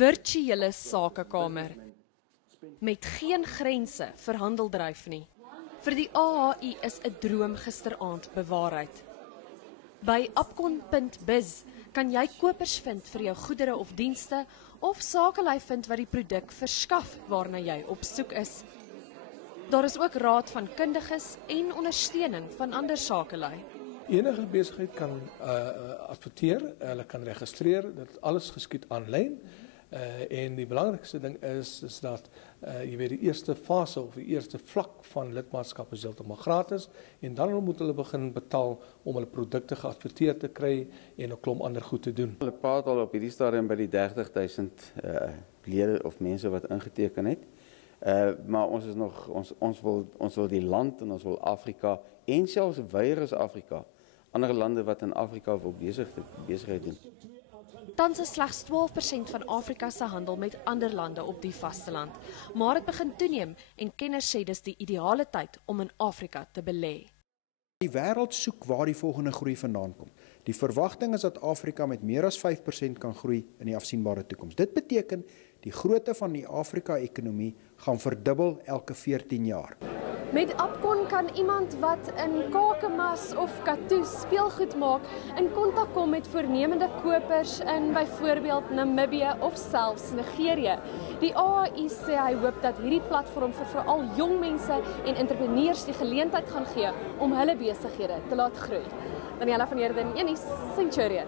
virtuele sakekamer. Met geen grense vir handeldryf nie. Vir die AHI is 'n droom gisteraand bewaarheid. By Upcon.biz kan jy kopers vind vir jou goedere of dienste of sakelei vind wat die produk verskaf waarna jy op soek is. Daar is ook raad van kundiges en ondersteuning van ander sakelei. Enige besigheid kan adverteer, hulle kan registreer, dit alles geskied aanlyn. En die belangrikste ding is dat jy weet die eerste fase of die eerste vlak van lidmaatskap is heeltemal gratis en dan moet hulle begin betaal om hulle produkte geadverteer te kry en 'n klomp ander goed te doen. Hulle praat al op hierdie stadium by die 30.000 lede of mense wat ingeteken het. Maar ons is nog ons wil die land en ons wil Afrika en selfs wyer as Afrika, ander lande wat in Afrika wil besigheid doen. Tans is slegs 12% van Afrika se handel met ander lande op die vasteland, maar dit begin toeneem en kenners sê dis die ideale tyd om in Afrika te belê. Die wêreld soek waar die volgende groei vandaan kom. Die verwagting is dat Afrika met meer as 5% kan groei in die afsienbare toekoms. Dit beteken die grootte van die Afrika-ekonomie gaan verdubbel elke 14 jaar. Met Upcon kan iemand wat in Kakamas of Kathu speelgoed maak in kontak kom met voornemende kopers in byvoorbeeld Namibië of selfs Nigerië. Die AHI sê hy hoop dat hierdie platform vir veral jong mense en entrepreneurs die geleentheid gaan gee om hulle besighede te laat groei. Daniela van Heerden, Centurion.